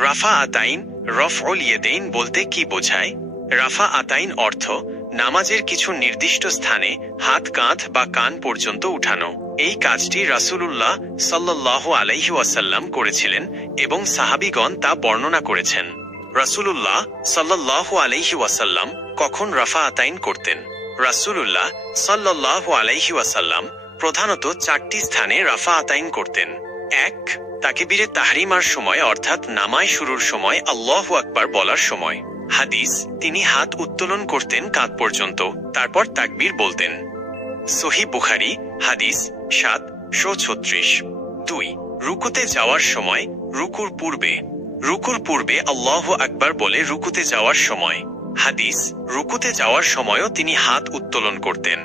রাফা আতাইন রফউল ইয়েদাইন বলতে কি বোঝায়? রাফা আতাইন অর্থ নামাজের কিছু নির্দিষ্ট স্থানে হাত কাঁধ বা কান পর্যন্ত উঠানো। এই কাজটি রাসূলুল্লাহ সাল্লাল্লাহু আলাইহি ওয়াসাল্লাম করেছিলেন এবং সাহাবীগণ তা বর্ণনা করেছেন। রাসূলুল্লাহ সাল্লাল্লাহু আলাইহি ওয়াসাল্লাম কখন রাফা আতাইন করতেন? রাসূলুল্লাহ সাল্লাল্লাহু আলাইহি ওয়াসাল্লাম প্রধানত 4টি স্থানে রাফা আতাইন করতেন। 1. তাকবীরে তাহরিমার সময় অর্থাৎ নামাজ শুরুর সময় আল্লাহু আকবার বলার সময়। হাদিস, তিনি হাত উত্তোলন করতেন কাঁধ পর্যন্ত, তারপর তাকবীর বলতেন। সহিহ বুখারী হাদিস 736। 2. রুকুতে যাওয়ার সময়, রুকুর পূর্বে আল্লাহু আকবার বলে রুকুতে যাওয়ার সময়। হাদিস, রুকুতে যাওয়ার সময়ও তিনি হাত উত্তোলন করতেন।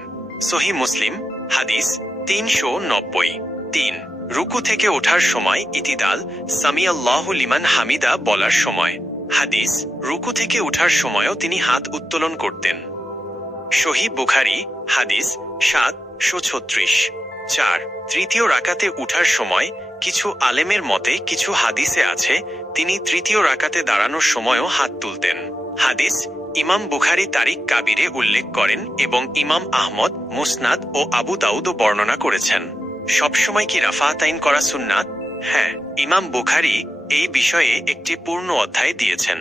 সহিহ মুসলিম হাদিস 390। 3. রুকু থেকে ওঠার সময় ইতিদাল সামিআল্লাহু লিমান হামিদা বলার সময়। হাদিস, রুকু থেকে ওঠার সময়ও তিনি হাত উত্তোলন করতেন। সহিহ বুখারী হাদিস 736। 4. তৃতীয় রাকাতে উঠার সময়, কিছু আলেমের মতে কিছু হাদিসে আছে তিনি তৃতীয় রাকাতে দাঁড়ানোর সময়ও হাত তুলতেন। হাদিস, ইমাম বুখারী তারিক কাবিরে উল্লেখ করেন এবং ইমাম আহমদ মুসনাদ ও আবু দাউদও বর্ণনা করেছেন। সবসময় কি রাফা আতাইন করা সুন্নাত? হ্যাঁ, ইমাম বুখারী এই বিষয়ে একটি পূর্ণ অধ্যায় দিয়েছেন।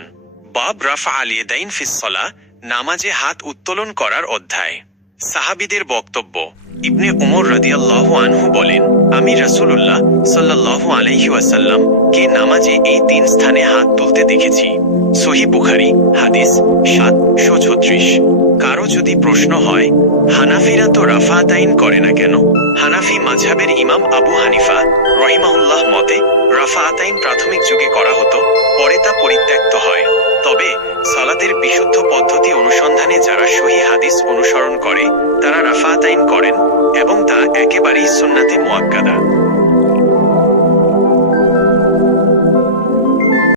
বাব রাফা আল ইয়াদাইন ফিস সালাহ, নামাজে হাত উত্তোলন করার অধ্যায়। সাহাবীদের বক্তব্য। ইবনে উমর রাদিয়াল্লাহু আনহু বলেন, আমি রাসূলুল্লাহ সাল্লাল্লাহু আলাইহি ওয়াসাল্লাম কে নামাজে এই 3 স্থানে হাত তুলতে দেখেছি। সহিহ বুখারী হাদিস 736। কারো যদি প্রশ্ন হয়, হানাফিরা তো রাফা আতাইন করে না কেন? হানাফি মাযহাবের ইমাম আবু হানিফা রাহিমাহুল্লাহ মতে রাফা আতাইন প্রাথমিক যুগে করা হতো, পরে তা পরিত্যক্ত হয়। তবে সালাতের বিশুদ্ধ পদ্ধতি অনুসন্ধানে যারা সহিহ হাদিস অনুসরণ করে তারা রাফা আতাইন করেন এবং তা একেবারেই সুন্নাতে মুআক্কাদা।